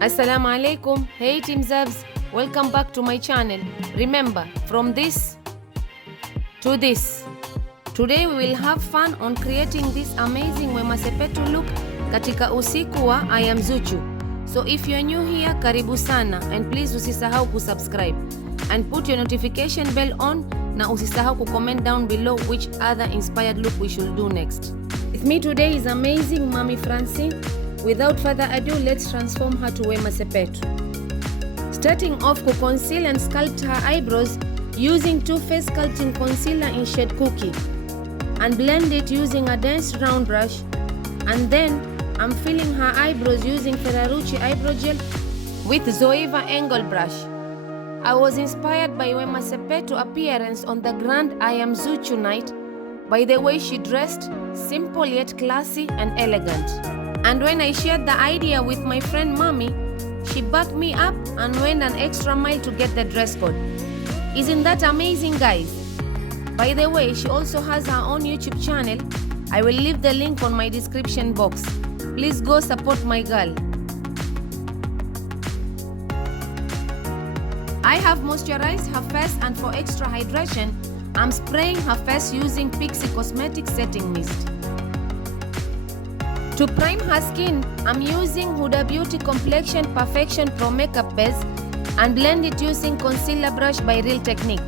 Assalamu alaikum. Hey Team Zabs, welcome back to my channel. Remember, from this to this. Today we will have fun on creating this amazing Wema Sepetu look katika usiku wa I Am Zuchu. So if you're new here, karibu sana, and please usisahau kusubscribe and put your notification bell on, na usisahau kucomment down below which other inspired look we should do next. With me today is amazing Mommy Francine. Without further ado, let's transform her to Wema Sepetu. Starting off, conceal and sculpt her eyebrows using Too Faced Sculpting Concealer in shade Cookie, and blend it using a dense round brush. And then I'm filling her eyebrows using Ferrarucci Eyebrow Gel with Zoeva Angle Brush. I was inspired by Wema Sepetu appearance on the grand I Am Zuchu night by the way she dressed, simple yet classy and elegant. And when I shared the idea with my friend Mommy, she backed me up and went an extra mile to get the dress code. Isn't that amazing, guys? By the way, she also has her own YouTube channel. I will leave the link on my description box. Please go support my girl. I have moisturized her face, and for extra hydration, I'm spraying her face using Pixi Cosmetics Setting Mist. To prime her skin, I'm using Huda Beauty Complexion Perfection Pro Makeup Base and blend it using Concealer Brush by Real Technique.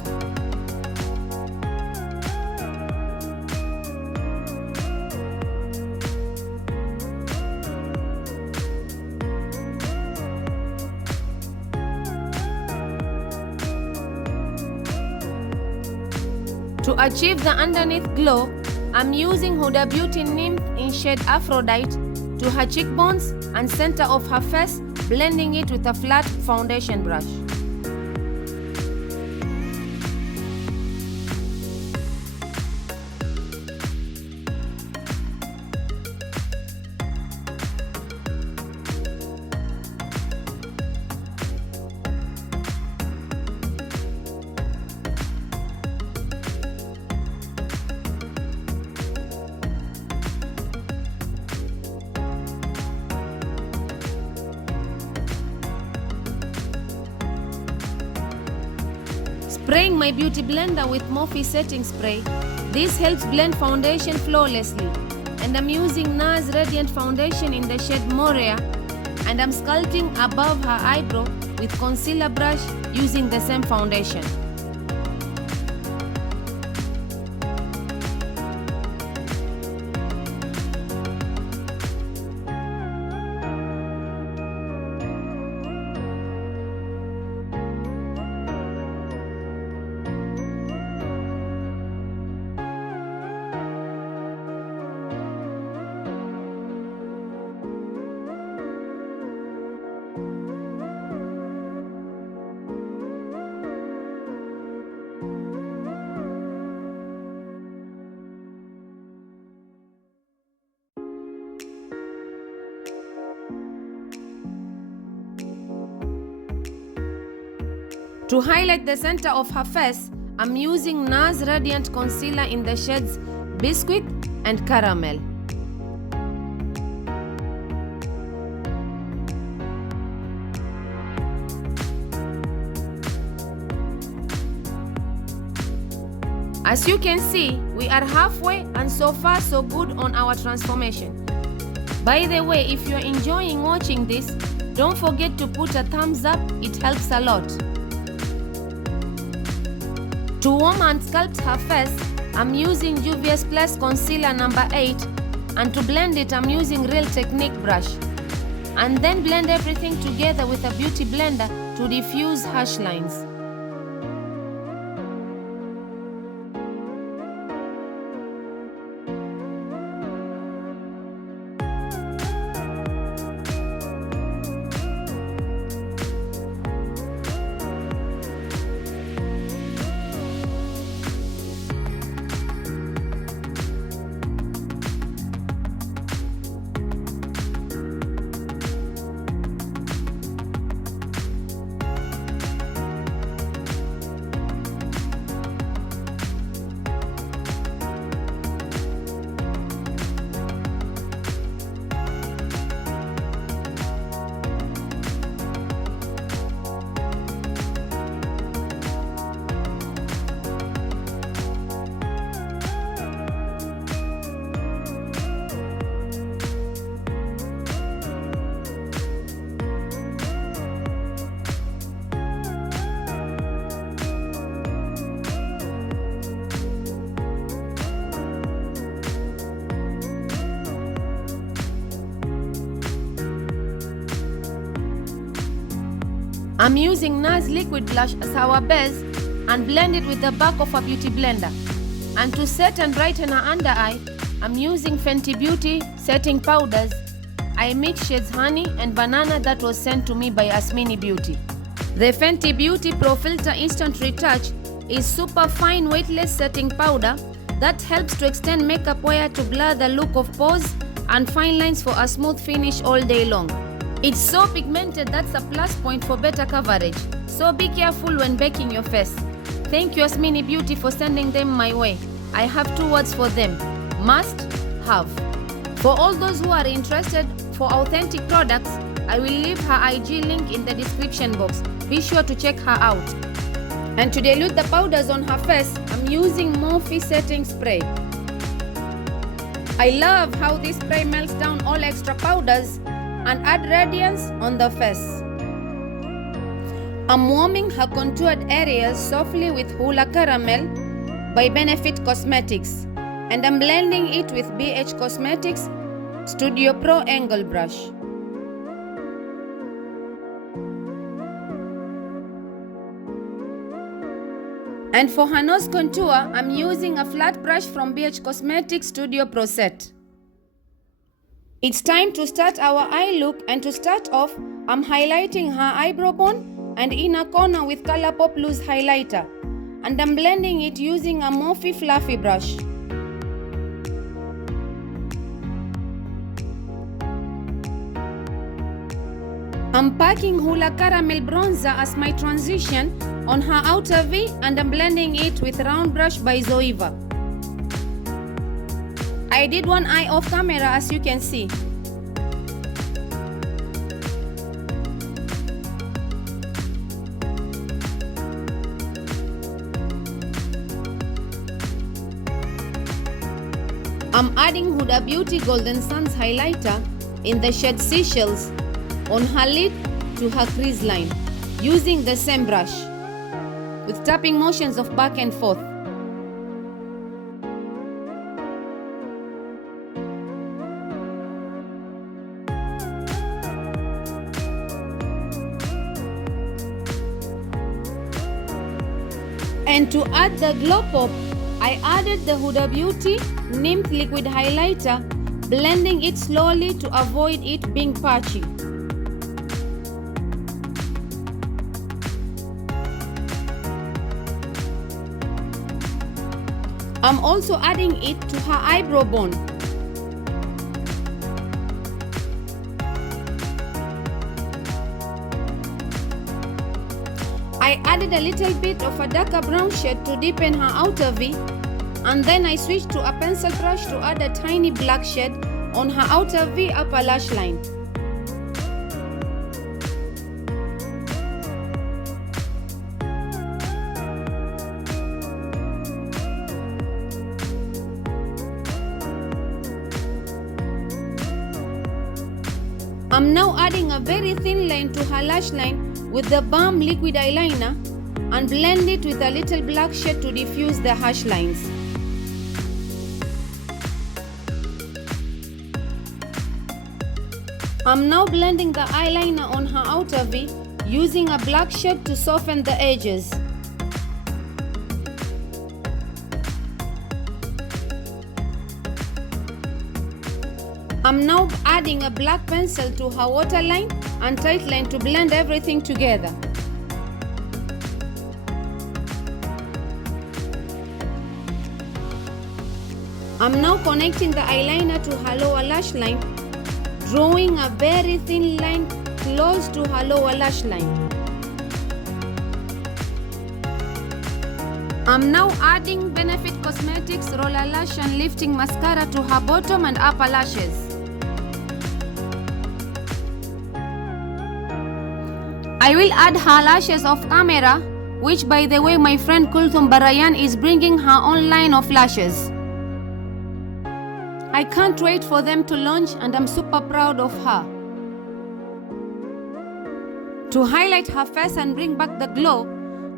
To achieve the underneath glow, I'm using Huda Beauty Nymph in shade Aphrodite to her cheekbones and center of her face, blending it with a flat foundation brush. Spraying my beauty blender with Morphe setting spray. This helps blend foundation flawlessly. And I'm using NARS Radiant Foundation in the shade Morea, and I'm sculpting above her eyebrow with concealer brush using the same foundation. To highlight the center of her face, I'm using NARS Radiant Concealer in the shades Biscuit and Caramel. As you can see, we are halfway, and so far so good on our transformation. By the way, if you're enjoying watching this, don't forget to put a thumbs up, it helps a lot. To warm and sculpt her face, I'm using Juvia's Plus Concealer number 8, and to blend it I'm using Real Technique brush. And then blend everything together with a beauty blender to diffuse harsh lines. I'm using NARS liquid blush as our base and blend it with the back of a beauty blender. And to set and brighten her under eye, I'm using Fenty Beauty setting powders. I mix shades Honey and Banana that was sent to me by Asmini Beauty. The Fenty Beauty Pro Filter Instant Retouch is super fine weightless setting powder that helps to extend makeup wear to blur the look of pores and fine lines for a smooth finish all day long. It's so pigmented that's a plus point for better coverage, so be careful when baking your face. Thank you Asmini Beauty for sending them my way. I have 2 words for them: must have. For all those who are interested for authentic products, I will leave her IG link in the description box. Be sure to check her out. And to dilute the powders on her face, I'm using Morphe setting spray. I love how this spray melts down all extra powders and add radiance on the face. I'm warming her contoured areas softly with Hula Caramel by Benefit Cosmetics, and I'm blending it with BH Cosmetics Studio Pro Angle Brush. And for her nose contour, I'm using a flat brush from BH Cosmetics Studio Pro Set. It's time to start our eye look, and to start off, I'm highlighting her eyebrow bone and inner corner with Colourpop Loose Highlighter, and I'm blending it using a Morphe Fluffy brush. I'm packing Hula Caramel Bronzer as my transition on her outer V, and I'm blending it with Round Brush by Zoeva. I did one eye off camera, as you can see. I'm adding Huda Beauty Golden Sands highlighter in the shade Seashells on her lid to her crease line, using the same brush, with tapping motions of back and forth. And to add the glow pop, I added the Huda Beauty Nymph liquid highlighter, blending it slowly to avoid it being patchy. I'm also adding it to her eyebrow bone. I added a little bit of a darker brown shade to deepen her outer V, and then I switched to a pencil brush to add a tiny black shade on her outer V upper lash line. I'm now adding a very thin line to her lash line with the Balm liquid eyeliner, and blend it with a little black shade to diffuse the harsh lines. I'm now blending the eyeliner on her outer V using a black shade to soften the edges. I'm now adding a black pencil to her waterline and tight line to blend everything together. I'm now connecting the eyeliner to her lower lash line, drawing a very thin line close to her lower lash line. I'm now adding Benefit Cosmetics Roller Lash and Lifting Mascara to her bottom and upper lashes. I will add her lashes off camera, which by the way my friend Kulthum Barayan is bringing her own line of lashes. I can't wait for them to launch, and I'm super proud of her. To highlight her face and bring back the glow,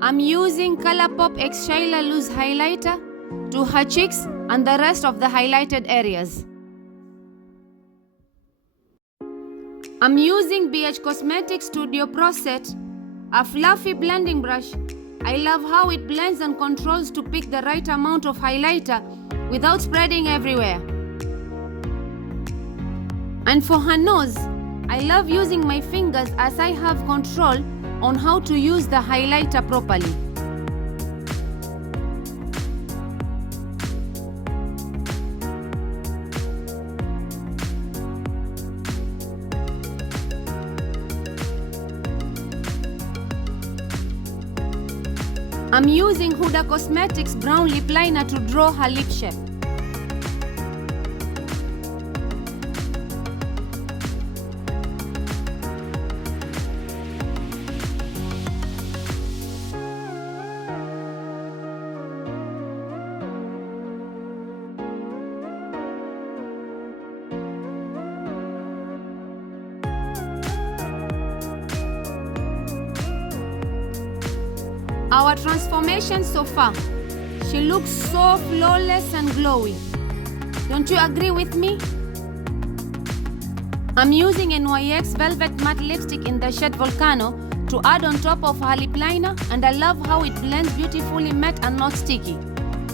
I'm using Colourpop X Shayla Loose Highlighter to her cheeks and the rest of the highlighted areas. I'm using BH Cosmetics Studio Pro Set a fluffy blending brush. I love how it blends and controls to pick the right amount of highlighter without spreading everywhere. And for her nose, I love using my fingers as I have control on how to use the highlighter properly. I'm using Huda Cosmetics brown lip liner to draw her lip shape. Our transformation so far. She looks so flawless and glowy. Don't you agree with me? I'm using NYX Velvet Matte Lipstick in the shade Volcano to add on top of her lip liner, and I love how it blends beautifully matte and not sticky.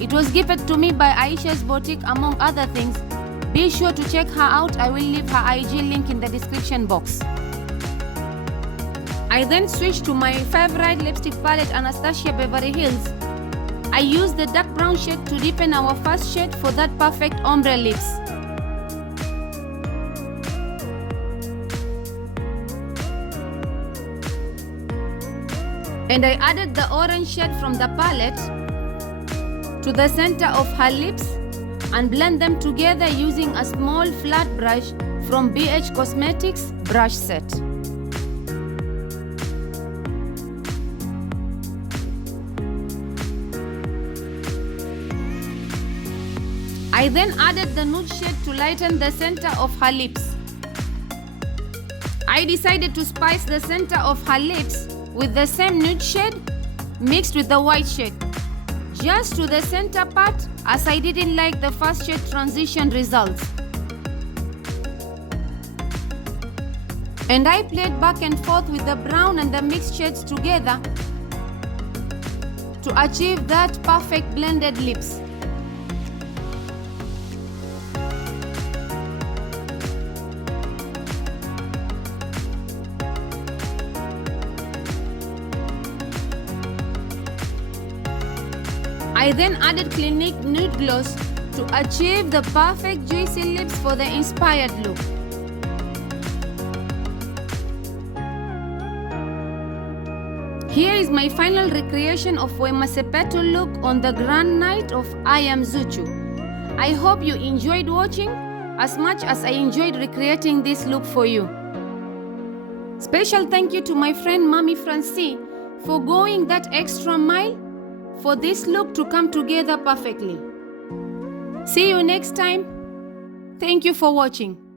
It was gifted to me by Aisha's Boutique among other things. Be sure to check her out. I will leave her IG link in the description box. I then switched to my favorite lipstick palette, Anastasia Beverly Hills. I used the dark brown shade to deepen our first shade for that perfect ombre lips. And I added the orange shade from the palette to the center of her lips and blend them together using a small flat brush from BH Cosmetics brush set. I then added the nude shade to lighten the center of her lips. I decided to spice the center of her lips with the same nude shade mixed with the white shade, just to the center part, as I didn't like the first shade transition results. And I played back and forth with the brown and the mixed shades together to achieve that perfect blended lips. I then added Clinique Nude Gloss to achieve the perfect juicy lips for the inspired look. Here is my final recreation of Wema Sepetu look on the grand night of I Am Zuchu. I hope you enjoyed watching as much as I enjoyed recreating this look for you. Special thank you to my friend Mami Francie for going that extra mile for this look to come together perfectly. See you next time. Thank you for watching.